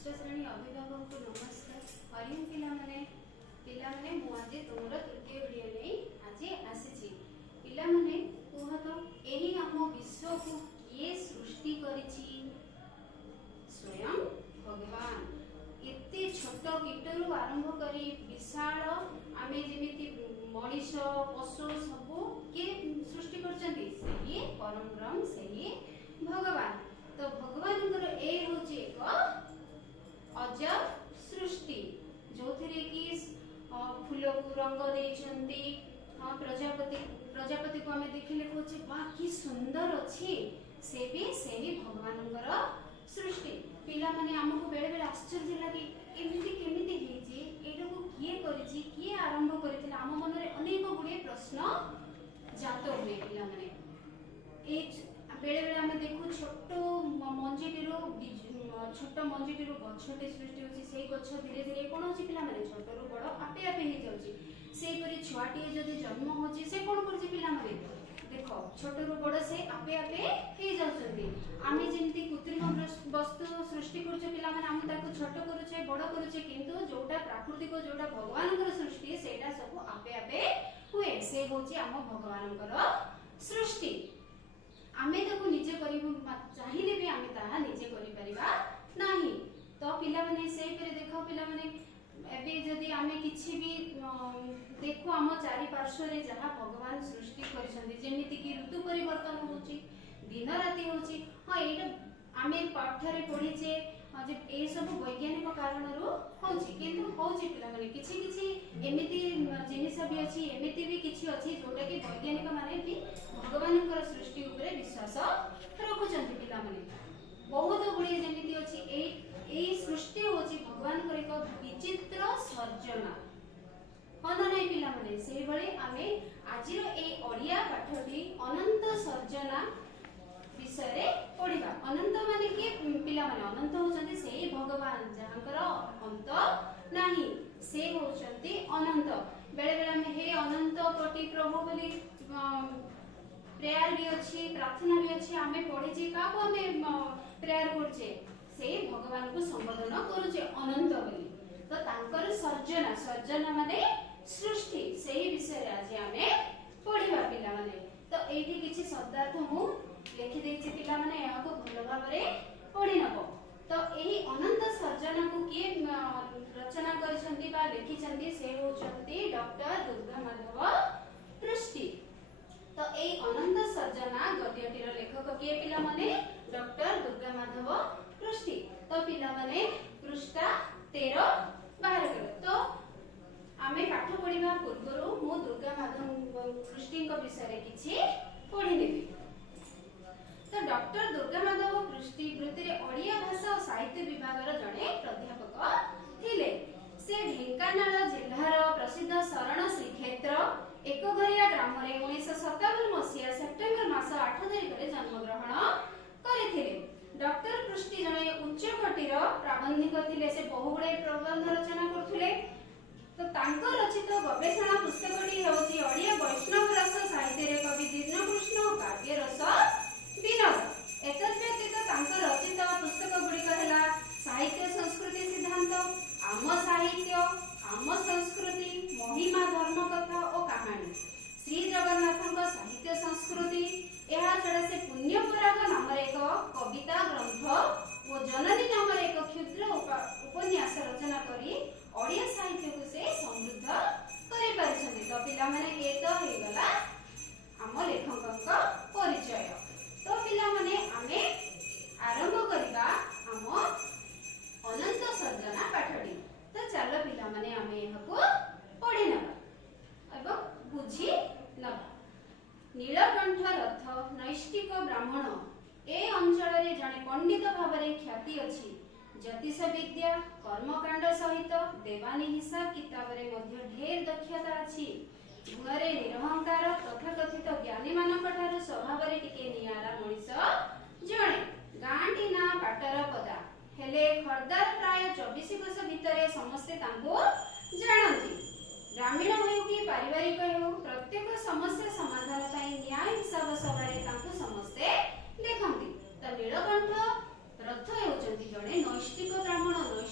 षष्ठ श्रेणी अभिभावक को नमस्कार। हरिओम पिलामने मु आज तुमर तृतीय वीडियो नहीं आज आसी पिलामने कुह तो एही हम विश्व को किए सृष्टि करिछि? स्वयं भगवान। एते छोट कीटरू आरंभ करी विशाल आमे जेमिति मनीष पशु सब के सृष्टि करचंती सेही परम ब्रह्म सेही भगवान। तो भगवान ए होची एक अजब सृष्टि जो थरे की फूल को रंग देइछंती। प्रजापति को हमें देखिले कोचे वाह की सुंदर अछि से भी भगवानंकर सृष्टि। पिला माने हमको बेले बेले आश्चर्य लागे एमिति केमिति हेछि एटा को किए करिछि किए आरंभ करिथिला। हम मन रे अनेक गुडे प्रश्न जात हुए पिला माने ए बेले बेले हमें देखु छोट मंजीटीरो गछटे सृष्टि होछि। सेही गछ धीरे धीरे कोन होछि पिला माने छोटरू बड़ आपे आपे हे जाउछि। सेही परि छुआटी जदि जन्म होछि से कोन करछि पिला माने देखो छोटरू बड़ से आपे आपे हे जाउछन्ती। आमे जेमति कृत्रिम वस्तु सृष्टि करछे पिला माने हम ताको छोट करूछे बड़ करूछे किंतु जोटा प्राकृतिक जोटा भगवानकर सृष्टि सेटा सब आपे आपे हुए। से होछि हम भगवानकर सृष्टि। आमे ताको निजे करिबु चाहिले भी आमे ताहा निजे करि परिबा नाही। तो पिला माने सेही परे देखो पिला माने एबे जदि आमे किछि भी देखो हम चारि पार्श्व रे जहा भगवान सृष्टि करिसंती जेमिति कि ऋतु परिवर्तन होची दिन राति होची। हां एटा आमे पाठरे पढिचे जे ए सब वैज्ञानिक कारण रो होची किंतु होची पिला माने किछि एमिति जिनिस भी अछि एमिति भी किछि अछि जोटा कि वैज्ञानिक माने भी भगवानकर सृष्टि ऊपर विश्वास रखुचंती। पिला माने बहुत गुडी जेमिति अछि ए सृष्टि होची भगवानकर एक विचित्र सर्जना। हन नै पिला माने सेही भली आमे आजिरो ए ओडिया पाठटी अनंत सर्जना विषय रे पढिबा। अनंत माने के पिला माने अनंत होचंती सेही भगवान जहांकर अंत नाही से होचंती अनंत। बेले बेले में हे अनंत कोटि प्रभु बोली प्रेयर भी अछि प्रार्थना भी अछि आमे पढिछि का को हमें प्रेयर करछे से भगवान को संबोधन करूछे अनंत बोली। तो तांकर सर्जना माने सृष्टि सेही विषय आज आमे पढिबा पिला माने। तो एठी किछि शब्दार्थ मु लिखि देछि पिला माने याको भलो भाबरे पढि नबो। तो एही अनंत सर्जना को किए रचना करिसंती बा लिखिसंती से होचंती डॉक्टर दुर्गा माधव पृष्टि। तो एही अनंत सर्जना गद्यटीर लेखक किए पिला माने डॉक्टर दुर्गा माधव पृष्टि। तो पिला माने पृष्ठा 13 बाहर कर। तो आमे पाठ पढिबा पूर्वरु मु दुर्गा माधव पृष्टि को विषय रे किछि पढि नेबी। तो डॉक्टर दुर्गा माधव पृष्टि वृत्ति रे ओडिया भाषा और साहित्य विभाग रो जणे प्राध्यापक थिले। से ढेंकानाल जिल्लार प्रसिद्ध शरण श्रीक्षेत्र एकघरिया ग्राम रे 1957 मसिया सेप्टेम्बर मास 8 तारिख रे जन्म ग्रहण करिथिले। डॉक्टर पृष्टि जणे उच्च कोटिर प्राबंधिक थिले। से बहुगुडे प्रबंध रचना करथुले। तो तांको रचित गवेषणा पुस्तकटी होची ओडिया वैष्णव रस साहित्य रे कवि दीनकृष्ण काव्य रस विनोद। एतद्व्यतीत तांको रचित पुस्तक गुड़िक हेला साहित्य संस्कृति सिद्धांत, आम साहित्य, आम संस्कृति, महिमा धर्म कथा और कहानी, श्री जगन्नाथଙ୍କ साहित्य संस्कृति। एहा छडा से पुण्यपराग नाम एक कविता ग्रंथ और जननी नाम एक क्षुद्र उपन्यास रचना करी ओडिया साहित्य को से समृद्ध करि परिछन्ती। तो पिला माने ए तो हे गला हम लेखकक परिचय। तो पिला माने आमे आरंभ करिबा हम अनंत सर्जना पाठटी। तो चलो पिला माने आमे एहको पढि नबा एवं बुझी नबा। नीलकंठ रथ नैष्टिक ब्राह्मण ए अंचल रे जने पंडित भाबरे ख्याति अछि। ज्योतिष विद्या कर्मकांड सहित देवानी हिसाब किताब रे मध्य ढेर दक्षता अछि। गुणरे निरहंकार तथाकथित ज्ञानी मानक ठारू स्वभाव रे टिके नियारा मनिष जणे। गांटी ना पाटर पदा हेले खरदार प्राय 24 वर्ष भितरे समस्ते तांको जानନ୍ତି। ग्रामीण होय कि पारिवारिक हो प्रत्येक समस्या समाधान पई न्याय हिसाब सभा रे तांको समस्ते देखंती। त नीलकंठ रथ हेउचंती जणे नैष्टिक ब्राह्मण।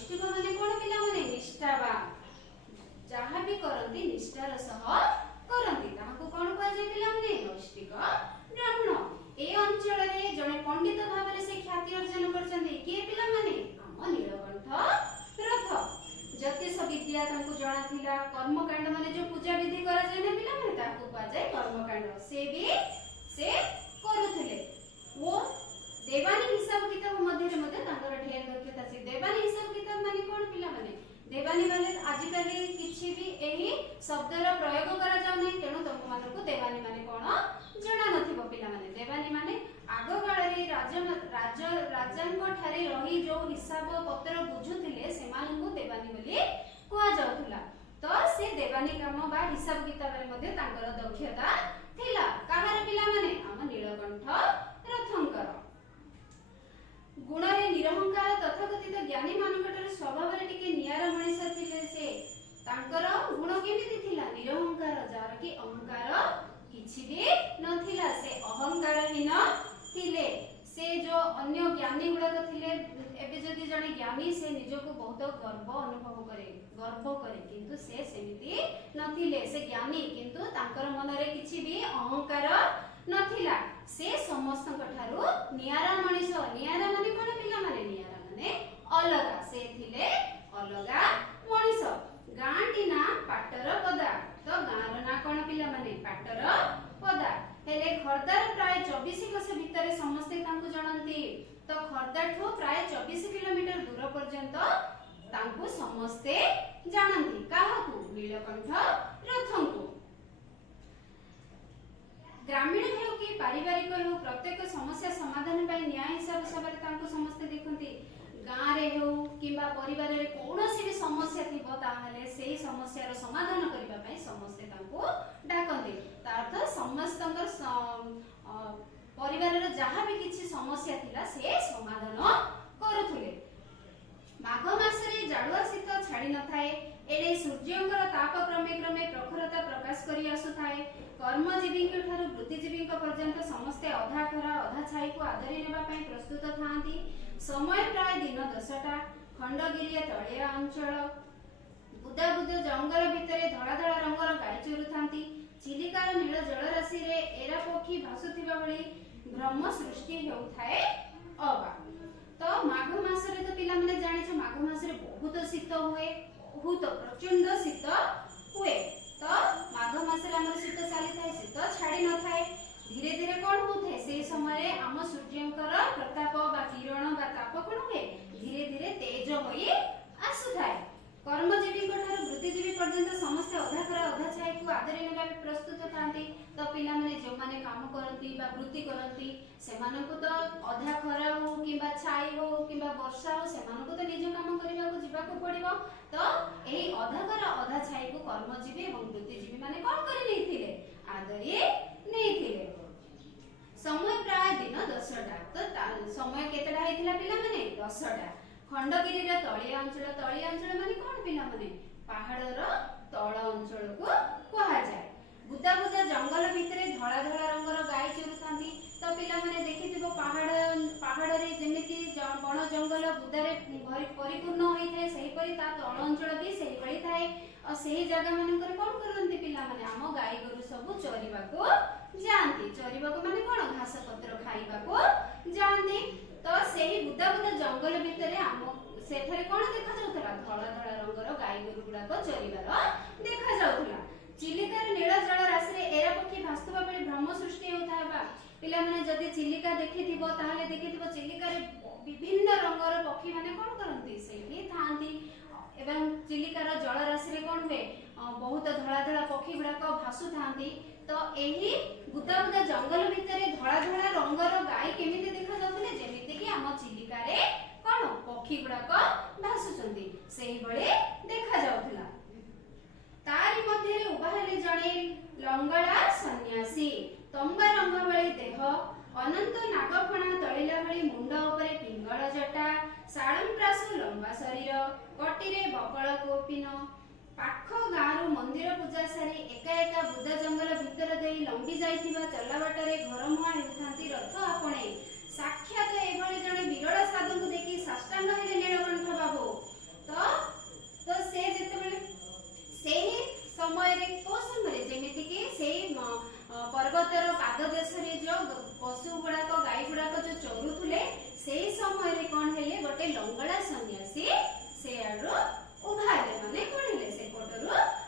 थिला कर्मकांड माने जो पूजा विधि करा जाय ना पिला माने ताकू कहा जाय कर्मकांड से भी से करूथिले वो देवानी हिसाब किताब मध्य तांकर ढेर दक्षता से देवानी हिसाब किताब माने कोन पिला माने देवानी माने आजि काली किछि भी एही शब्दर प्रयोग करा जाउ नै तेनु तुम मानको देवानी माने कोन जणा नथिबो पिला माने देवानी माने आगो काळरे राजांको ठारे रही जो हिसाब पत्र बुझुथिले सेमाननको देवानी बोली कुआ जाउथुला तो से देवानी काम बा हिसाब किताब रे मध्ये तांकर दक्षता थिला काहार पिला माने हम नीलकंठ रथंकर गुण रे निरहंकार तथाकथित ज्ञानी मानकटर स्वभाव रे टिके नियारा मनिष थिले से तांकर गुण केमिति थिला निरहंकार जार की अहंकार किछि भी नथिला से अहंकारहीन थिले से जो अन्य ज्ञानी गुड़ाक थिले एबे जदि जने ज्ञानी से निजको बहुत गर्व अनुभव करे किंतु से सेमिति नथिले से ज्ञानी किंतु तांकर मन रे किछि भी अहंकार नथिला से समस्त ठारू नियारा मनिष नियारा माने कोन पिला माने नियारा माने अलगा से थिले अलगा मनिष गांटी ना पाटर पदा तो गांर ना कोन पिला माने पाटर पदा हेले खरदार प्राय 24 कोस भितर समस्त तांकु जानंती तो खरदार ठो प्राय 24 किलोमीटर दूर पर्यंत तांकु समस्ते जानंती काहाकू नीलकंठ रथंकु ग्रामीण हेउ कि पारिवारिक हेउ प्रत्येक समस्या समाधान पाई न्याय हिसाब सबरे तांको समस्त देखंती गां रे हेउ किबा परिवार रे कोनोसी भी समस्या थिबो ताहले सेही समस्या रो समाधान करिबा पई समस्त तांको डाकंती ता अर्थ समस्तंकर परिवार रो जहा भी किछि समस्या थिला से समाधान करूथुले माघ मास रे जाडुआ शीत छाडी न थाए एले सूर्यंकर ताप क्रमे क्रमे प्रखरता प्रकाश करी आसु थाए कर्मजीवी ठारू बुद्धिजीवी पर्यंत समस्ते अधा खरा अधा छाई को आदरी नेबा पई प्रस्तुत थांती समय प्राय दिन 10टा खंडगिरिया तळिया अंचल बुदा बुदा जंगल भितरे धड़ा धड़ा रंगर गाई चरु थांती चिलिकार नील जल राशि रे एरा पक्षी भासुथिबा भली ब्रह्म सृष्टि हेउ थाए अबा तो माघ मास रे तो पिला माने जानि छ माघ मास रे बहुत शीत हुए बहुत प्रचंड शीत हुए तो माघ मास रे हमर शीत चाली थाए शीत छाडी न थाए धीरे धीरे कोन होथे से समय हम सूर्यंकर प्रताप बा किरण बा ताप कोन हुए धीरे धीरे तेज होई आसु थाए कर्मजीवी ठारू बुद्धिजीवी पर्यंत समस्त अधा खरा अधा छाई को आदरी नेबा प्रस्तुत थांती तो पिला माने जो माने काम करंती बा वृत्ति करंती सेमानकु तो अधा खरा हो किबा छाई हो किबा वर्षा हो सेमानकु तो निज काम करिबा को जीवा को पड़िबो तो एही अधा खरा अधा छाई को कर्मजीवी एवं बुद्धिजीवी माने कोन करि नैथिले आदरी नैथिले समय प्राय दिन 10टा तो समय केतडा हेतिला पिला माने 10टा खंडगिरी रे तळिया अंचल माने कोन पिला माने पहाड़ रो तळ अंचल को कहा जाय बुदा बुदा जंगल भितरे धळा धळा रंगर गाय चरुथांती तो पिला माने देखिथिबो पहाड़ रे जेमिति बण जंगल बुदारे परिपूर्ण होई थाए सही परि ता तळ अंचल भी सही परि थाए और सही जगह मानकर कोन करंती पिला माने हम गाय गरु सब चरिबा को जानती चरिबा को माने कोन घास पत्र खाइबा को जानती तो सही बुदा बुदा जंगल भितरे हम सेठरे कोन देखा जाउतला धळा धळा रंगर गाय गरु गुडा को चरिबार देखा जाउतला चिलिकार नील जल राशि रे एरा पक्षी भास्तुबा बेले ब्रह्म सृष्टि होता बा पिला माने जदि चिलिका देखिथिबो ताहाले देखिथिबो चिलिका रे विभिन्न रंगर पक्षी माने कोन करंती सेही थांती एवं चिलिकार जल राशि रे कोन हुए बहुत धळा धळा पक्षी गुडा को भासु थांती तो एही बुदा बुदा जंगल भितरे धळा धळा रंगर गाय केमिति देखा जाउतले जेमिति कि हम चिलिका रे कोन पक्षी गुडा को भासुचंती सेही बळे देखा जाउतला तारी मध्ये उबाहले जणे लंगड़ा सन्यासी तंबा रंग भली देह अनंत नागफणा तळिला भली मुंड उपरे पिंगळ जटा साळंप्रासु लंबा शरीर कटिरे बकळ कोपिन पाख गाँरु मंदिर पूजा सारी एका एका बुदा जंगल भितर देई लंबी जाइथिबा चला बाटरे घर मुआ हेउथांती रथ आपणे साक्षात एभली जणे विरल साधुଙ୍କୁ देखि साष्टांग हेले नीलकंठ बाबू तो से जेतेबेले सेही समय रे को समय जेमिति कि सेही पर्वतर पाद देश रे जो पशु गुडा को गाय गुडा को जो चरुथुले सेही समय रे कोन हेले गोटे लंगड़ा सन्यासी से आरो उभाले माने कोन हेले से कोटरो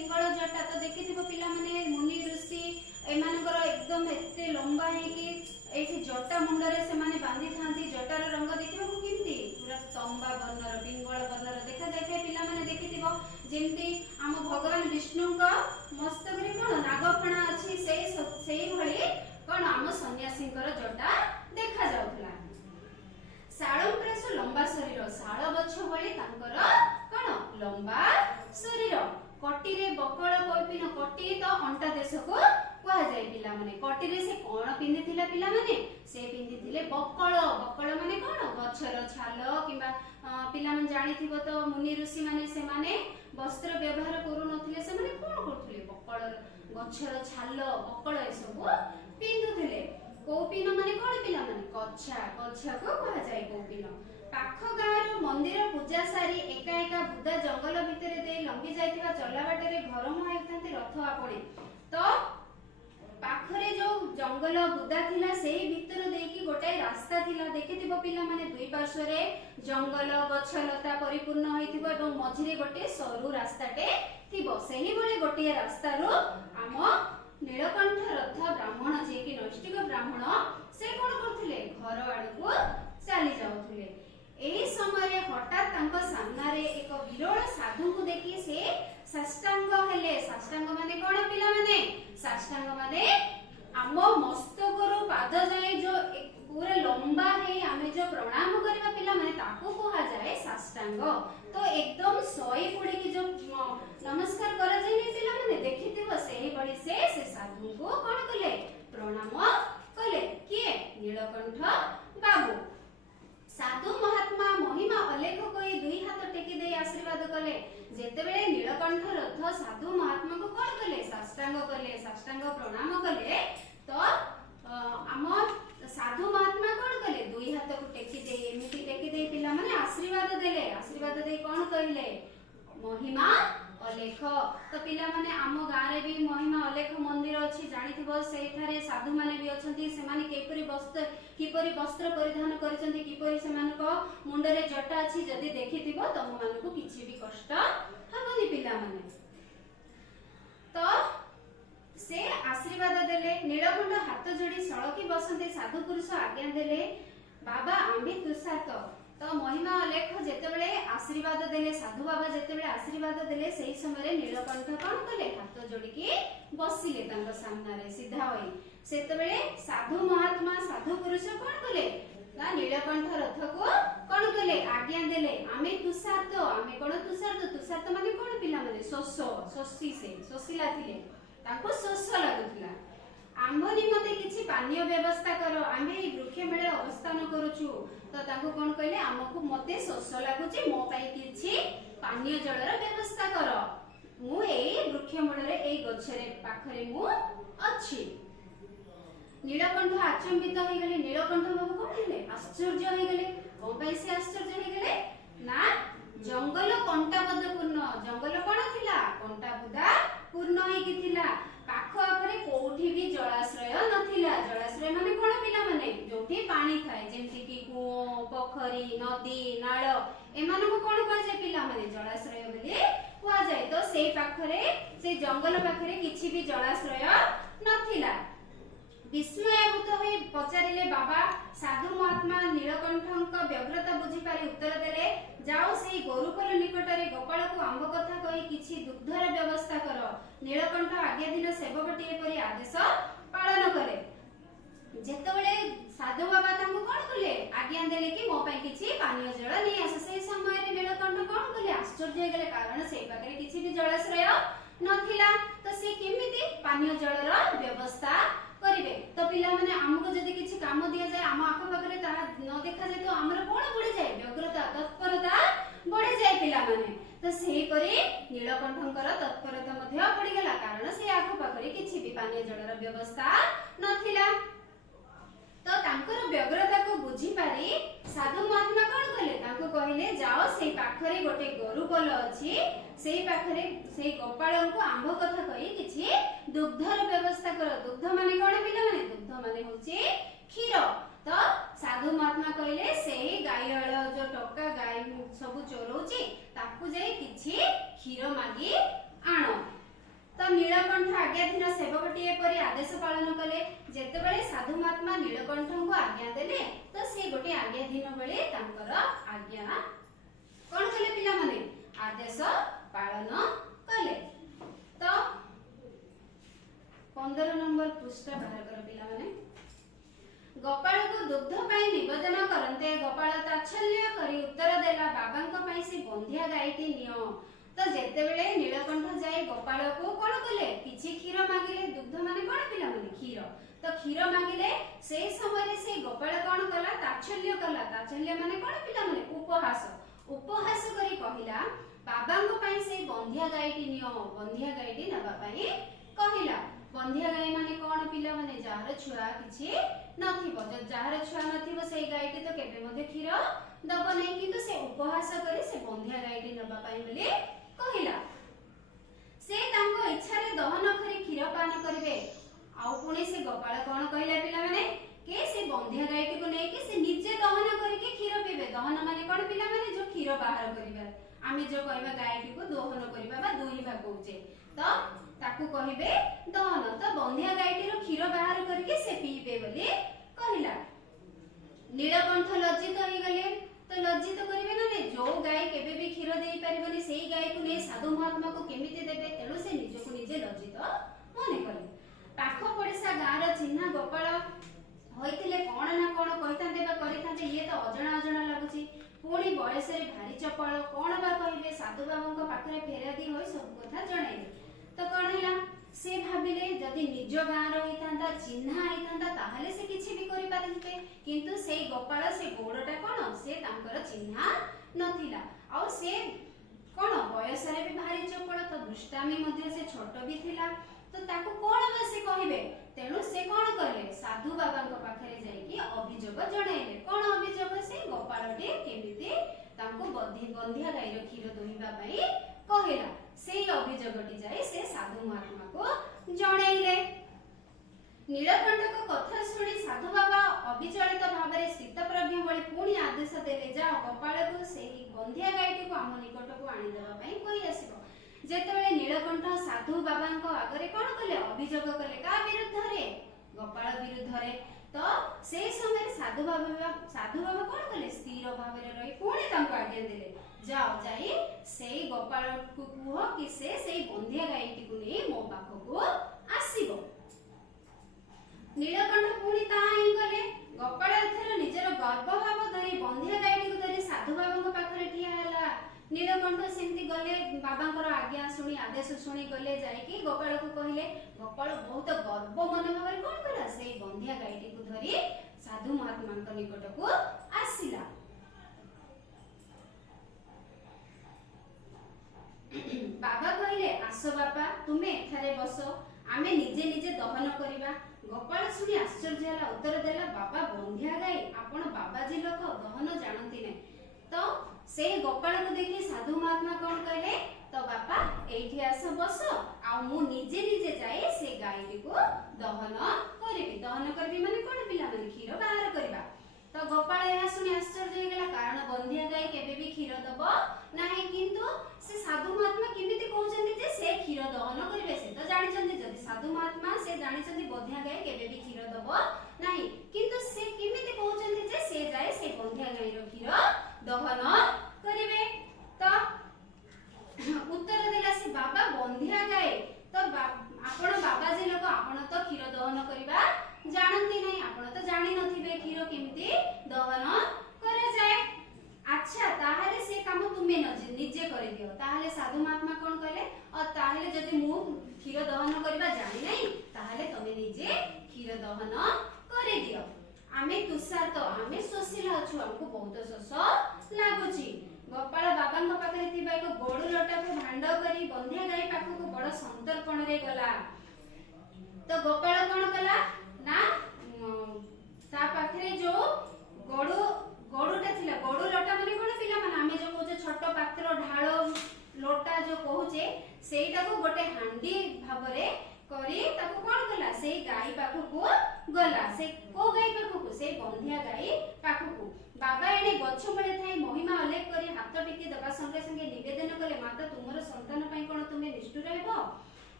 जटा मुंडरे से माने बांधी थांती जटार रंग देखिबा को केमती पूरा तंबा वर्णर पिंगल वर्णर देखा जाय पिला माने देखिथिबो जेमती हम भगवान विष्णु का मस्तक रे कोन नागफणा अछि सेई भଳି कोन हम सन्यासी जटा देखा जाउथला। शालंप्रास लंबा शरीर शाल गछ भଳି तांकर कोन लंबा शरीर कटी रे बकळ कल्पिन कटी तो अंटा देश को कहा जाय पिला माने कटी रे से कोन पिंदिथिला पिला माने से पिंदिथिले बकळ बकळ माने कोन गछर छाल किबा पिला मन जानिथिबो तो मुनि ऋषि माने से माने वस्त्र व्यवहार करू नथिले से माने कोन करथुले बकळ गछर छाल बकळ ए सब पिंदुथिले। कौपिन माने कोन पिला माने कच्छा कच्छा को कहा जाय कौपिन। पाख गाँव मंदिर पूजा सारी एका एका बुदा जंगल भितर दे लंबी जाइथिबा चला बाटे रे घर मुहाइथांती रथ आपणे तो पाखरे जो जंगल बुदा थिला सेही भितर देकी गोटे रास्ता थिला देखिथिबो पिला माने दुई पार्श्व रे जंगल गछ लता परिपूर्ण होइथिबो एवं मझिरे गोटे सरू रास्ताटे थिबो सेही भले गोटे रास्ता रो आम नीलकंठ रथ ब्राह्मण जे कि नैष्टिक ब्राह्मण से कोन करथिले घर आडकू चली जाउथिले। एही समय हठात तांको सामना रे एक विरल साधु को देखि से साष्टांग हेले। साष्टांग माने कोन पिला माने साष्टांग माने आम मस्तक रो पाद जाए जो पूरा लंबा है आमे जो प्रणाम करबा पिला माने ताको कहा जाए साष्टांग। तो एकदम सोई पड़ी की जो नमस्कार करा जाय नै पिला माने देखिथिबो सेही बळी से साधु को कोन कले प्रणाम कले किए नीलकंठ बाबू। साधु महात्मा महिमा अलेख कहि दुई हाथ टेकी दे आशीर्वाद कले। जेतेबेले नीलकंठ रथ साधु महात्मा को कोन कले साष्टांग प्रणाम कले तो आम साधु महात्मा कोन कले दुई हाथ को टेकी दे एमिति टेकी दे पिला माने आशीर्वाद देले। आशीर्वाद दे कोन कहिले महिमा अलेख। तो पिला माने आम गाँ रे भी महिमा अलेख मंदिर अछि जानिथिबो सेठारे साधु माने भी अछंती से माने किपरि वस्त्र परिधान करिसंती किपरि सेमानको मुंडरे जटा अछि जदी देखिथिबो तम मानको किछि भी कष्ट हबनी पिला माने। तो से आशीर्वाद देले नीलकंठ हाथ जोड़ी सळकी बसंती साधु पुरुष आज्ञा देले बाबा आम्भे तुषात। तो महिमा अलेख जेतेबेले आशीर्वाद देले साधु बाबा जेतेबेले आशीर्वाद देले सेही समय नीलकंठ कोन कले हाथ जोड़ी की बसिले तांको सामना रे सीधा होई। सेतेबेले साधु महात्मा साधु पुरुष कोन कले ना नीलकंठ रथ को कोन कले आज्ञा देले आमे तुषात आमे कोन तुषात माने कोन पिला माने शोषी से शोषिला थिले तांको शोष लागुथला। आम्भ निमते किछि पानीय व्यवस्था करो आमे ए वृक्ष मेळे अवस्थान करूछु। तो ताको कोन कहले आमको मते शोष लागुछि मो पई किछि पानीय जलर व्यवस्था करो मु ए वृक्ष मूଳରେ ए गछरे पाखरे मु अछि। नीलकंठ आचंबित हो गले। नीलकंठ बाबू कोन हेले आश्चर्य हो गले। कोन पई से आश्चर्य हो गले ना जंगल कंटाबद्ध पूर्ण जंगल कोन थिला कंटाबुदा पूर्ण होई कि थिला पाख आखरे कोठी भी जलाश्रय नथिला। जलाश्रय माने कोन पिला माने जोठी पानी थाए जेमति कि कुओ पोखरी नदी नाळ एमानको कोन कह जाय पिला माने जलाश्रय बोली कह जाय। तो सेई पाखरे से जंगल पाखरे किछि भी जलाश्रय नथिला। विस्मयभूत होई पचारिले बाबा साधु महात्मा नीलकंठक व्यग्रता बुझी पारि उत्तर देले जाओ सेई गोरुकल निकटरे गोपाल को आंब कथा कहि किछि दुग्धर व्यवस्था करो। नीलकंठ आज्ञा दिन सेवकटी एपरि आदेश पालन करे। जेतेबेले साधु बाबा तांको कोन कले आज्ञा देले कि मो पई किछि पानीय जल नै आसे सेई समय रे नीलकंठ कोन कले आश्चर्य गेले कारण सेई पाखरे किछि भी जलाश्रय नथिला। तो से केमिति पानीय जलर व्यवस्था करिवे। तो पिला माने हमको जदी किछि काम दिया जाय हम आख पाखरे ता न देखा जाय तो हमर कोन बढ़ी जाय व्यग्रता तत्परता बढ़ी जाय पिला माने। तो सेही परे नीलकंठकर तत्परता मध्ये पड़ी गेला कारण से आख पाखरे किछि भी पानीय जलर व्यवस्था नथिला। तो तांकर व्यग्रता को बुझी पारी साधु महात्मा कोन कले तांको कहिले जाओ सेई पाखरे गोटे गोरुकल अछि सेई पाखरे सेई गोपाल को आंभ कथा कहि किछि दुग्धर व्यवस्था करो। दुग्ध माने कोन पिला माने दुग्ध माने होछि क्षीर। तो साधु महात्मा कहिले सेई गायळ जो टोका गाय सब चोरौची ताकू जाई किछि क्षीर मागी आनो। ତ ନୀଳକଣ୍ଠ ଆଜ୍ଞାଧୀନ ସେବକଟିଏ ପରି ଆଦେଶ ପାଳନ କଲେ। ଯେତେବେଳେ ସାଧୁ ମହାତ୍ମା ନୀଳକଣ୍ଠଙ୍କୁ ଆଜ୍ଞା ଦେଲେ ତ ସେ ଗୋଟେ ଆଜ୍ଞାଧୀନ ଭଳି ତାଙ୍କର ଆଜ୍ଞା କଣ କଲେ ପିଲାମାନେ ଆଦେଶ ପାଳନ କଲେ। ତ 15 ନମ୍ବର ପୃଷ୍ଠା ବାହାର କର ପିଲାମାନେ। ଗୋପାଳକୁ ଦୁଗ୍ଧ ପାଇଁ ନିବେଦନ କରନ୍ତେ ଗୋପାଳ ତାଚ୍ଛଲ୍ୟ କରି ଉତ୍ତର ଦେଲା ବାବାଙ୍କ ପାଇଁ ସେ ବନ୍ଧିଆ ଗାଈଟି ନିଅ। ତ ଯେତେବେଳେ ନୀଳକଣ୍ଠ ଯାଇ ଗୋପାଳକୁ କଣ କଲେ କିଛି କ୍ଷୀର ମାଗିଲେ, ଦୁଗ୍ଧ ମାନେ କଣ ପିଲାମାନେ କ୍ଷୀର, ତ କ୍ଷୀର ମାଗିଲେ ସେଇ ସମୟରେ ସେ ଗୋପାଳ କଣ କଲା ତାଚ୍ଛଲ୍ୟ କଲା। ତାଚ୍ଛଲ୍ୟ ମାନେ କଣ ପିଲାମାନେ ଉପହାସ କରି କହିଲା ବାବାଙ୍କ ପାଇଁ ସେ ବନ୍ଧିଆ ଗାଈଟି ନିଅ। ବନ୍ଧିଆ ଗାଈଟି ନେବା ପାଇଁ କହିଲା। ବନ୍ଧିଆ ଗାଈ ମାନେ କଣ ପିଲାମାନେ ଯାହାର ଛୁଆ କିଛି ନଥିବ, ଯାହାର ଛୁଆ ନଥିବ ସେଇ ଗାଈଟି ତ କେବେ ମଧ୍ୟ କ୍ଷୀର ଦବ ନାହିଁ, କିନ୍ତୁ ସେ ଉପହାସ କରି ସେ ବନ୍ଧିଆ ଗାଈଟି ନେବା ପାଇଁ ବୋଲି କହିଲା। ସେ ତାଙ୍କ ଇଚ୍ଛାରେ ଦହନ କରି କ୍ଷୀର ପାନ କରିବେ। ଆଉ ପୁଣି ସେ ଗୋପାଳ କଣ କହିଲା ପିଲାମାନେ କି ସେ ବନ୍ଧିଆ ଗାଈଟିକୁ ନେଇକି ସେ ନିଜେ ଦହନ କରିକି କ୍ଷୀର ପିଇବେ। ଦହନ ମାନେ କଣ ପିଲାମାନେ ଯୋଉ କ୍ଷୀର ବାହାର କରିବା, ଆମେ ଯୋଉ କହିବା ଗାଈଟିକୁ ଦହନ କରିବା ବା ଦୁହିଁବା କହୁଛେ, ତ ତାକୁ କହିବେ ଦହନ। ତ ବନ୍ଧିଆ ଗାଈଟିର କ୍ଷୀର ବାହାର କରିକି ସେ ପିଇବେ ବୋଲି କହିଲା। ନୀଳକଣ୍ଠ ଲଜ୍ଜିତ ହେଇଗଲେ। ତ ଲଜ୍ଜିତ କରିବେ ନା ନାଇଁ, ଯୋଉ ଗାଈ କେବେ ବି କ୍ଷୀର ଦେଇ ପାରିବନି ସେଇ ଗାଈକୁ ନେଇ ସାଧୁ ମହାତ୍ମାକୁ କେମିତି ଦେବେ, ତେଣୁ ସେ ନିଜକୁ ନିଜେ ଲଜ୍ଜିତ ମନେ କଲେ। ପାଖ ପଡିଶା ଗାଁର ଚିହ୍ନା ଗୋପାଳ ହୋଇଥିଲେ କଣ ନା କଣ କହିଥାନ୍ତେ ବା କରିଥାନ୍ତେ, ଇଏ ତ ଅଜଣା ଲାଗୁଛି। ପୁଣି ବୟସରେ ଭାରି ଚପଳ, କଣ ବା କହିବେ। ସାଧୁ ବାବାଙ୍କ ପାଖରେ ଫେରାଦି ହୋଇ ସବୁ କଥା ଜଣାଇଲେ। ତ କଣ ହେଲା, ସେ ଭାବିଲେ ଯଦି ନିଜ ଗାଁର ହେଇଥାନ୍ତା, ଚିହ୍ନା ହେଇଥାନ୍ତା, ତାହେଲେ ସେ କିଛି ବି କରିପାରିବେ, କିନ୍ତୁ ସେଇ ଗୋପାଳ ସେ ଗୌଡ଼ଟା କଣ ସେ ତାଙ୍କର ଚିହ୍ନା ନଥିଲା। ଆଉ ସେ କଣ ବୟସରେ ବି ଭାରି ଚପଳ, ତ ଦୁଷ୍ଟାମୀ ମଧ୍ୟ ସେ ଛୋଟ ବି ଥିଲା, ତ ତାକୁ କଣ ବା ସେ କହିବେ। ତେଣୁ ସେ କଣ କଲେ ସାଧୁ ବାବାଙ୍କ ପାଖରେ ଯାଇକି ଅଭିଯୋଗ ଜଣାଇଲେ। କଣ ଅଭିଯୋଗ, ସେ ଗୋପାଳଟି କେମିତି ତାଙ୍କୁ ବନ୍ଧିଆ ଗାଈର କ୍ଷୀର ଦୁହିଁବା ପାଇଁ କହିଲା। ସେଇ ଅଭିଯୋଗଟି ଯାଇ ସେ ସାଧୁ ମହାତ୍ମାକୁ ଜଣାଇଲେ। ନୀଳକଣ୍ଠଙ୍କ କଥା ଶୁଣି ସାଧୁ ବାବା ଅବିଚଳିତ ଭାବରେ ସ୍ଥିତପ୍ରଜ୍ଞ ଭଳି ପୁଣି ଆଦେଶ ଦେଲେ, ଯାଅ ଗୋପାଳକୁ ସେହି ବନ୍ଧିଆ ଗାଈଟିକୁ ଆମ ନିକଟକୁ ଆଣିଦେବା ପାଇଁ କହି ଆସିବ। ଯେତେବେଳେ ନୀଳକଣ୍ଠ ସାଧୁ ବାବାଙ୍କ ଆଗରେ କଣ କଲେ ଅଭିଯୋଗ କଲେ, କାହା ବିରୁଦ୍ଧରେ ଗୋପାଳ ବିରୁଦ୍ଧରେ, ତ ସେଇ ସମୟରେ ସାଧୁ ବାବା କଣ କଲେ ସ୍ଥିର ଭାବରେ ରହି ପୁଣି ତାଙ୍କୁ ଆଜ୍ଞା ଦେଲେ, ଯାଅ ଯାଇ ସେଇ ଗୋପାଳକୁ କୁହ କି ସେ ସେଇ ବନ୍ଧିଆ ଗାଈଟିକୁ ନେଇ ମୋ ପାଖକୁ ଆସିବ। ନୀଳକଣ୍ଠ ପୁଣି ତାହା ହିଁ କଲେ। ଗୋପାଳ ଏଥର ନିଜର ଗର୍ବ ଭାବ ଧରି ବନ୍ଧିଆ ଗାଈଟିକୁ ଧରି ସାଧୁ ବାବାଙ୍କ ପାଖରେ ଠିଆ ହେଲା। ନୀଳକଣ୍ଠ ସେମିତି ଗଲେ, ବାବାଙ୍କର ଆଜ୍ଞା ଶୁଣି ଆଦେଶ ଶୁଣି ଗଲେ, ଯାଇକି ଗୋପାଳକୁ କହିଲେ। ଗୋପାଳ ବହୁତ ଗର୍ବ ମନୋଭାବରେ କଣ କଲା, ସେଇ ବନ୍ଧିଆ ଗାଈଟିକୁ ଧରି ସାଧୁ ମହାତ୍ମାଙ୍କ ନିକଟକୁ ଆସିଲା। ବାବା କହିଲେ, ଆସ ବାପା ତୁମେ ଏଠାରେ ବସ, ଆମେ ନିଜେ ନିଜେ ଦହନ କରିବା। ଗୋପାଳ ଶୁଣି ଆଶ୍ଚର୍ଯ୍ୟ ହେଲା, ଉତ୍ତର ଦେଲା, ବାବା ବନ୍ଧିଆ ଗାଈ, ଆପଣ ବାବାଜୀ ଲୋକ, ଦହନ ଜାଣନ୍ତି ନାହିଁ। ତ ସେଇ ଗୋପାଳକୁ ଦେଖି ସାଧୁ ମହାତ୍ମା କଣ କହିଲେ, ତ ବାପା ଏଇଠି ଆସ ବସ, ଆଉ ମୁଁ ନିଜେ ନିଜେ ଯାଇ ସେ ଗାଈଟିକୁ ଦହନ କରିବି। ଦହନ କରିବି ମାନେ କଣ ପିଲାମାନେ କ୍ଷୀର ବାହାର କରିବା। ତ ଗୋପାଳ ଏହା ଶୁଣି ଆଶ୍ଚର୍ଯ୍ୟ ହେଇଗଲା, କାରଣ ବନ୍ଧିଆ ଗାଈ କେବେ ବି କ୍ଷୀର ଦବ ନାହିଁ, କିନ୍ତୁ ସେ ସାଧୁ ମହାତ୍ମା କେମିତି କହୁଛନ୍ତି ଯେ ସେ କ୍ଷୀର ଦହନ କରିବେ। ସେ ତ ଜାଣିଛନ୍ତି, ଯଦି ସାଧୁ ମହାତ୍ମା ସେ ଜାଣିଛନ୍ତି ବନ୍ଧିଆ ଗାଈ କେବେ ବି କ୍ଷୀର ଦବ ନାହିଁ, କିନ୍ତୁ ସେ କେମିତି କହୁଛନ୍ତି ଯେ ସେ ଯାଏ ସେ ବନ୍ଧିଆ ଗାଈର କ୍ଷୀର ଦହନ କରିବେ। ତ ଉତ୍ତର ଦେଲା ସେ, ବାବା ବନ୍ଧିଆ ଗାଈ ତ ଆପଣ ବାବାଜୀ ଲୋକ, ଆପଣ ତ କ୍ଷୀର ଦହନ କରିବା ଜାଣନ୍ତି ନାହିଁ, ଆପଣ ତ ଜାଣିନଥିବେ କ୍ଷୀର କେମିତି ଦହନ କରାଯାଏ। ଆଚ୍ଛା ତାହେଲେ ସେ କାମ ତୁମେ ନିଜେ କରିଦିଅ। ତାହେଲେ ସାଧୁ ମହାତ୍ମା କଣ କହିଲେ, ତାହେଲେ ଯଦି ମୁଁ କ୍ଷୀର ଦହନ କରିବା ଜାଣି ନାହିଁ, ତାହେଲେ ତମେ ନିଜେ କ୍ଷୀର ଦହନ କରିଦିଅ। ଆମେ ତୁଷାର ତ ଆମେ ଶୋଷିଲା ଅଛୁ, ଆମକୁ ବହୁତ ଶୋଷ ଲାଗୁଛି। ଗୋପାଳ ବାବାଙ୍କ ପାଖରେ ଥିବା ଏକ ଗୋଡୁ ଲଟାକୁ ଭାଣ୍ଡ କରି ବନ୍ଧିଆ ଗାଈ ପାଖକୁ ବଡ ସନ୍ତର୍ପଣରେ ଗଲା। ତ ଗୋପାଳ କଣ କଲା ନା ତା ପାଖରେ ଯୋଉ ଗୋଡୁଟା ଥିଲା, ଗୋଡୁ ଲଟା ମାନେ କଣ ପିଲାମାନେ ଆମେ ଯୋଉ କହୁଛେ ଛୋଟ ପାତ୍ର ଢାଳ ଲୋଟା ଯୋଉ କହୁଛେ, ସେଇଟାକୁ ଗୋଟେ ହାଣ୍ଡି ଭାବରେ କରି ତାକୁ କଣ କଲା ସେଇ ଗାଈ ପାଖକୁ ଗଲା। ସେ କୋଉ ଗାଈ ପାଖକୁ, ସେଇ ବନ୍ଧିଆ ଗାଈ ପାଖକୁ। ବାବା ଏଣେ ଗଛ ମୂଳେ ଥାଇ ମହିମା ଉଲ୍ଲେଖ କରି ହାତ ଟେକି ଦେବା ସଙ୍ଗେ ସଙ୍ଗେ ନିବେଦନ କଲେ, ମାତା ତୁମର ସନ୍ତାନ ପାଇଁ କଣ ତୁମେ ନିଷ୍ଠୁର ହେବ?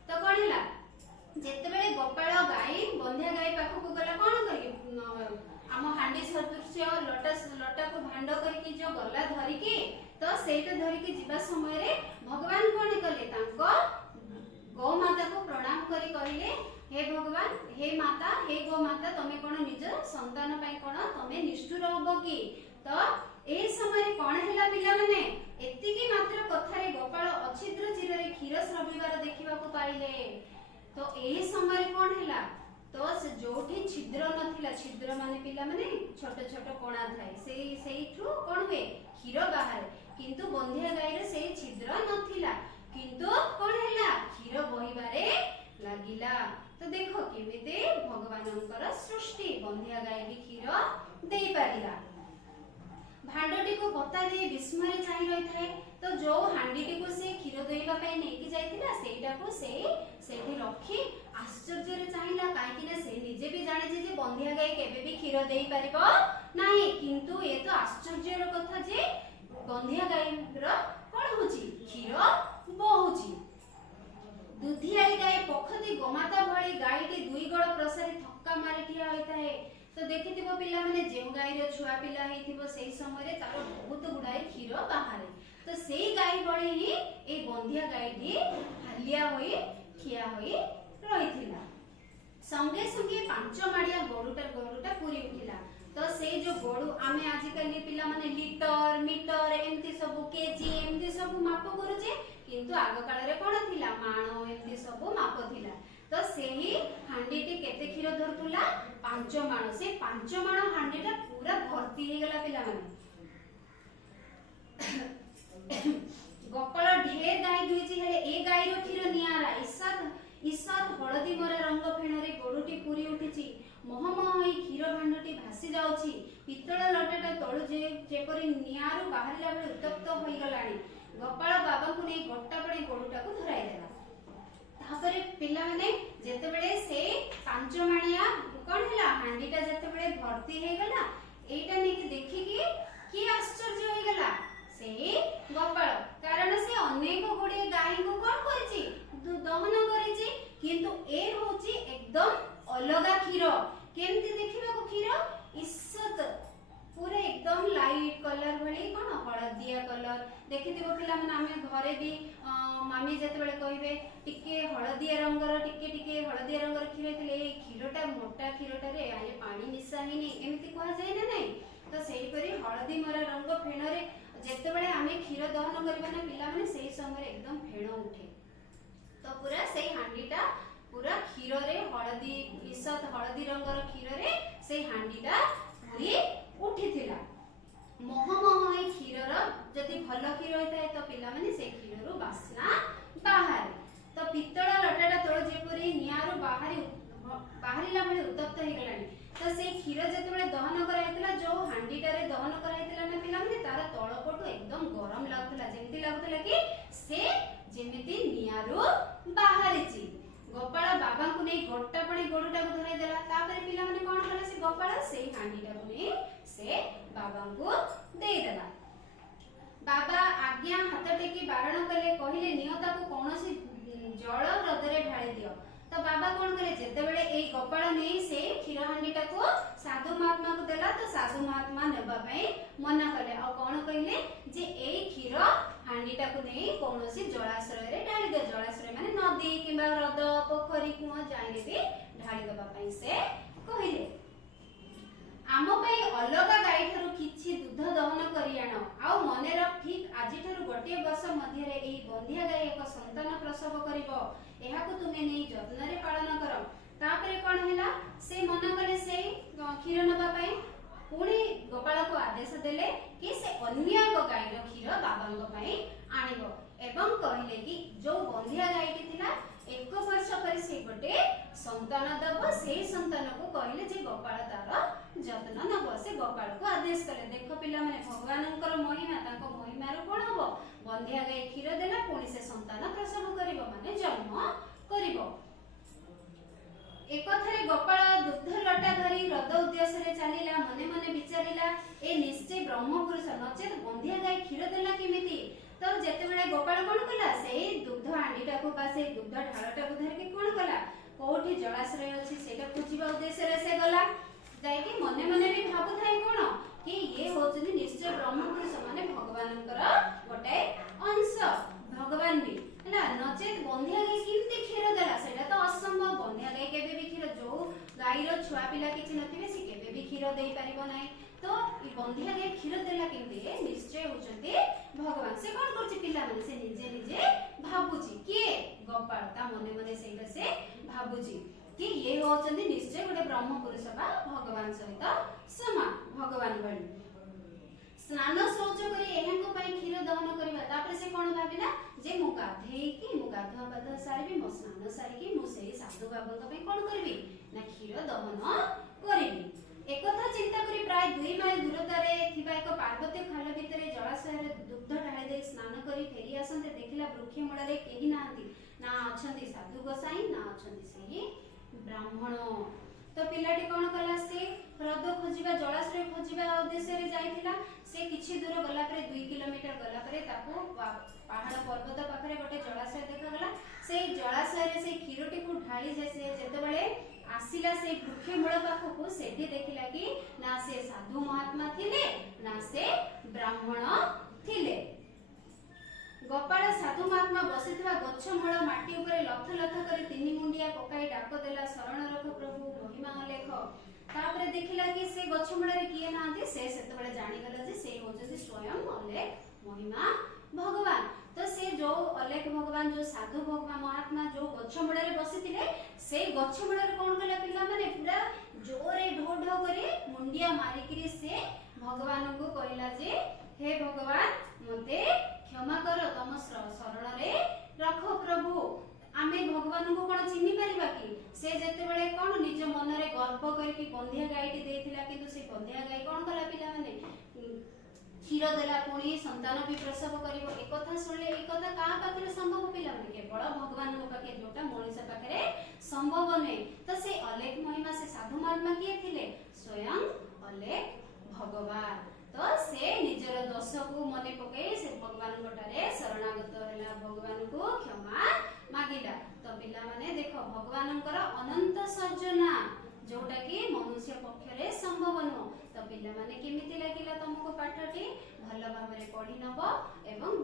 तो कौन है जेतेबेले गोपाल गाई बंधिया गाई पाखक गला कौन करी आम हांडी सदृश लटा को भांड करके जो गला धरिकी तो सेटा धरिकी जीवा समय रे भगवान कौन कले तांको गौ माता को प्रणाम करी कहले हे भगवान हे माता हे गौ माता तमे कौन निज संतान पाई कौन तमे निष्ठुर हबो की तो ए समय कौन हैला पिला माने एतिकी मात्र कथारे गोपाल अछिद्र चिर रे क्षीर स्रविवार देखिबा को पाइले तो ए समय कौन हैला तो से जोठी छिद्र नथिला छिद्र माने पिला माने छोट छोट कोणा थाए सेइठु कोन हुए क्षीर बाहर किंतु बंधिया गाई रे से छिद्र नथिला किंतु कोन हैला क्षीर बहिबारे लागिला तो देखो केमिते भगवानंकर सृष्टि बंधिया गाई भी क्षीर देई पारिला भांडटी को पता दे विस्मय चाहि रही थाए तो जो हांडीटी को से क्षीर देइबा पई नेकी जाइतिला सेटा को सेठी रखी आश्चर्य रे चाहिला काहे कि से निजे भी जाने जे बंधिया गाई केबे भी क्षीर देई परिबो नाही किंतु ए तो आश्चर्यर कथा जे बंधिया गाई रो कोन होची क्षीर बहुची दुधियाई गाई पखती गोमाता भଳି गाईटी दुई गड़ प्रसारी थक्का मारी ठिया होइता है तो देखिथिबो पिला माने जेउ गाई रो छुआ पिला हेथिबो सेही समय रे तारो बहुत गुडाई क्षीर बाहरे तो सेही गाई भଳି ही ए बंधिया गाईटी हालिया होई ठिया होई रहिथिला संगे संगे पांच माड़िया गरुटा पूरी उठिला तो से जो गरु आमे आजिकल पिला माने लीटर मीटर एमती सब केजी एमती सब माप करूचे किंतु आग काल रे कोन थिला माणो एमती सब माप थिला तो सेही हांडीटी केते क्षीर धरतुला 5 माण से 5 माण हांडीटा पूरा भर्ती हे गला पिला माने गोपाल ढेर गाई दुईची हेले ए गाई रो क्षीर नियारा ईसत हळदी मरा रंग फेणरे गोडुटी पूरी उठिची महमह होई क्षीर भांडटी भासी जाउची पितळ लटाटा तळु जेपरि नियारू बाहरिला बेले उत्तप्त होई गलाणी गोपाल बाबा को नै गोट्टा पड़ी गोडुटा को धराई देला तापरे पिला माने जेते बेले से 5 माणिया कोन हैला हांडीटा जेते बेले भर्ती हे गला एटा नै कि देखि कि आश्चर्य होई गला से गोपाल कारण से अनेक गुडी गाई को कोन करची दहन करिछि किंतु ए होची एकदम अलगा क्षीर केमती देखिबा को क्षीर ईसत पूरा एकदम लाइट कलर भली कोन हळदिया कलर देखिथिबो पिला माने आमे घरे भी मामी जेते बेले कहिबे टिके हळदिया रंगर टिके हळदिया रंगर क्षीर थिले ए क्षीरटा मोटा क्षीरटा रे आले पानी मिसा हेनी एमती कहा जाय ना नै तो सेही परी हळदी मरा रंग फेणरे जेते बेले आमे क्षीर दहन करबा ना पिला माने सेही समय एकदम फेण उठे तो पूरा सेही हांडीटा पूरा क्षीर रे हळदी ईसत हळदी रंगर क्षीर रे सेही हांडीटा पूरी उठिथिला महमह ए क्षीरर जदि भल क्षीर होइताय तो पिला माने से क्षीररु बासना बाहर तो पितळ लटाटा तळ जेपरि नियारू बाहरिला बेले उत्तप्त हे गलानी तो से क्षीर जते बेले दहन कराइतला जो हांडीटा रे दहन कराइतला ना पिला माने तार तळपटु एकदम गरम लागतला जेमति लागतला कि से जेमिति नियारू बाहरिची गोपाल बाबा को नै गोट्टा पड़ी गोडुटा को धराई देला तापरे पिला माने कोन कला से गोपाल से हांडीटा को नै से बाबा को देई देला बाबा आज्ञा हाथ टेकी बारण कले कहिले नियता को कोनोसी जल हृदय ढाली दियो तो बाबा कोन करे जेते बेले ए गोपाल नै से क्षीर हांडीटा को साधु महात्मा को देला तो साधु महात्मा नेबा पई मना कले आ कोन कहिले जे ए क्षीर हांडीटा को नै कोनोसी जलाशय रे ढाली दे जलाशय माने नदी किबा हृद पोखरी कुआ जाइले भी ढाली दबा पई से कहिले आम पई अलगा गाई थारु किछि दूध दहन करी आनो आ मने रख ठीक आजि थारु गोटे वर्ष मध्य रे एई बंधिया गाई एक संतान प्रसव करिवो एहा को तुमे नै जत्न रे पालन करो तापरे कोन हैला से मना कले से क्षीर नबा पई पुणी गोपाल को आदेश देले कि से अन्य एक गाई रो क्षीर बाबांग पई आनिबो एवं कहिले कि जो बंधिया गाईटी थिला एक वर्ष पर से गोटे संतान दब से संतान को कहिले जे गोपाल तार जत्न नब से गोपाल को आदेश कले देखो पिला माने भगवानंकर महिमा ताको महिमा रो कोन हबो बंधिया गाई क्षीर देला पुणी से संतान प्रसव करिवो माने जन्म करिवो एकथरे गोपाल दुग्ध लटा धरी हृद उद्देश्य रे चलिला मने मने विचारिला ए निश्चय ब्रह्म पुरुष नचेत बंधिया गाई क्षीर देला केमिति तो जेतेबेले गोपाल कोन कला से दुग्ध हांडीटाको बा से दुग्ध ढालटाको धरके कोन कला कोठी जलाश्रय अछि सेटा खोजिबा उद्देश्य रे से गला जायके मने मने भी भाबु थाई कोन कि ये होचनी निश्चय ब्रह्म पुरुष माने भगवानकर गोटे अंश भगवान भी हैला नचेत बंधिया गाय किमते क्षीर देला सेटा तो असंभव बंधिया गाय केबे भी क्षीर जो गाईर छुआ पिला किछि नथिबे से केबे भी क्षीर देई परिबो नाही तो ई बंधिया गाय क्षीर देला केमते निश्चय होचंती भगवान से कोन करछि पिला माने से निजे निजे भाबुछि के गोपाल ता मने मने सेटा से भाबुछि कि ये होचंती निश्चय गोटे ब्रह्म पुरुष बा भगवान सहित समान भगवान बळी स्नान शौच करी एहंको पई क्षीर दहन करबा तापर से कोन भाबिला जे मु गाधेई कि मु गाधुआ पाधुआ सारिबी मो स्नान सारी कि मु सेही साधु बाबांक पई कोन करबी ना क्षीर दहन करबी एकथा चिंता करी प्राय 2 माइल दूरतारे थिबा एक पार्वती खाल भितरे जलाशय रे दुग्ध ढाळी दे स्नान करी फेरी आसंते देखिला वृक्ष मूଳରେ केही नाहंती ना अछंती साधु गोसाई ना अछंती सेही ब्राह्मण तो पिलाटी कोन कला से ह्रद खोजिबा जलाश्रय खोजिबा उद्देश्य रे जाइथिला से किछि दूर गला परे 2 किलोमीटर गला परे ताको पहाड़ पर्वत पाखरे गोटे जलाशय देखा गला से जलाशय रे से क्षीरटी को ढाली जे से जेतेबेले आसिला से वृक्ष मूल पाखको सेठी देखिला कि ना से साधु महात्मा थिले ना से ब्राह्मण थिले गोपाल साधु महात्मा बसिथिबा गच्छ मूल माटी ऊपर लथ लथ करे तिनि मुंडिया पकाई डाक देला शरण रख प्रभु महिमा लेख तापरे देखिला कि से गच्छ मूल रे किए नांती से सेतबेले जानि गला जे से होजति स्वयं अलेख महिमा भगवान तो से जो अलेख भगवान जो साधु भगवान महात्मा जो गच्छ मूल रे बसिथिले से गच्छ मूल रे कोन कला पिला माने पूरा जोरे ढो ढो करे मुंडिया मारिकरी से भगवान को कहला जे हे भगवान मते क्षमा कर तम शरण रे रखो प्रभु आमे भगवान को कोन चिन्हि परिबा कि से जते बेले कोन निज मन रे गर्व करके बंधिया गायटी देथिला किंतु से बंधिया गाय कोन कला पिला माने क्षीर देला पुणी संतान भी प्रसव करिवो एक कथा सुनले एक कथा का पाखरे संभव पिला माने केवल भगवान को पाखे जोटा मनुष्य पाखरे संभव नै तो से अलेख महिमा से साधु महात्मा किए थिले स्वयं अलेख भगवान तो से निजर दोष को मने पके से भगवान गोटारे शरणागत होला भगवान को क्षमा मागिला तो पिला माने देखो भगवानंकर अनंत सर्जना जोटा कि मनुष्य पक्षरे संभव न तो पिला माने केमिति लागिला तुमको पाठटी भल भाबरे पढी नबो एवं